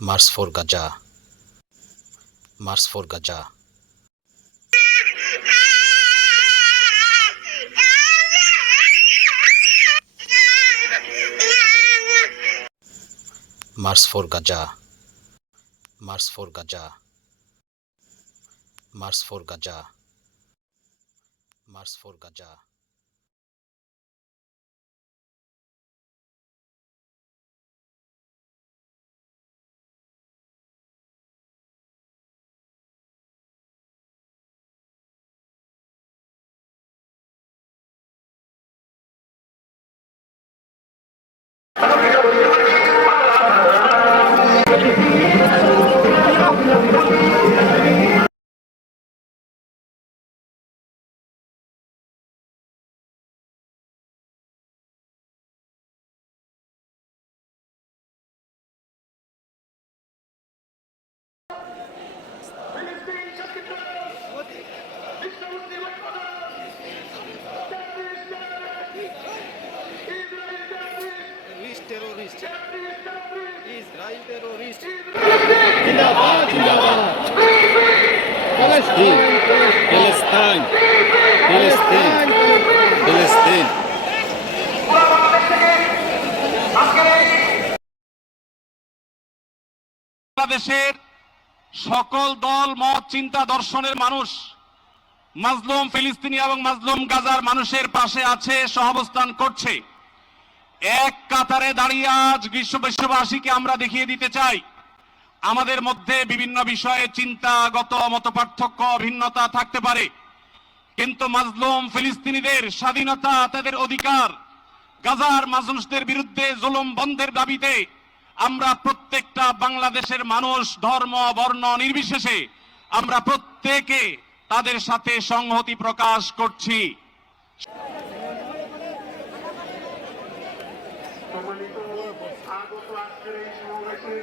March for Gaza. March for Gaza. March for Gaza. March for Gaza. March for Gaza. March for Gaza. terrorist. Israel terrorist. Zindabad, Zindabad. Palestine, Palestine, Palestine, Palestine. বাংলাদেশের সকল দল মত চিন্তা দর্শনের মানুষ মাজলুম ফিলিস্তিনি এবং মাজলুম গাজার মানুষের পাশে আছে, সহাবস্থান করছে। এক কাতারে দাঁড়িয়ে আজ বিশ্ববাসীকে আমরা দেখিয়ে দিতে চাই আমাদের মধ্যে বিভিন্ন বিষয়ে চিন্তাগত মতপার্থক্য ভিন্নতা থাকতে পারে, কিন্তু মাজলুম ফিলিস্তিনিদের স্বাধীনতা, তাদের অধিকার, গাজার মানুষদের বিরুদ্ধে জুলুম বন্ধের দাবিতে আমরা প্রত্যেকটা বাংলাদেশের মানুষ ধর্ম বর্ণ নির্বিশেষে আমরা প্রত্যেকে তাদের সাথে সংহতি প্রকাশ করছি। সম্মানিত আগত আজকের এই সমাবেশে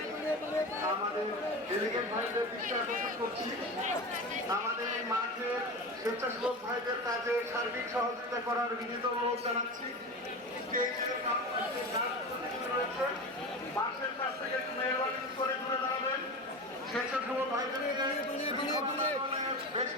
আমাদের ডেলিগেট ভাইদের দৃষ্টি আকর্ষণ করছি। আমাদের এই মাঠের স্বেচ্ছাসেবক ভাইদের কাজে সার্বিক সহযোগিতা করার বিনীত অনুরোধ জানাচ্ছি। বাসের কাছ থেকে একটু মেহরবানি করে ঘুরে দাঁড়াবেন। স্বেচ্ছাসেবক ভাইদের বেশ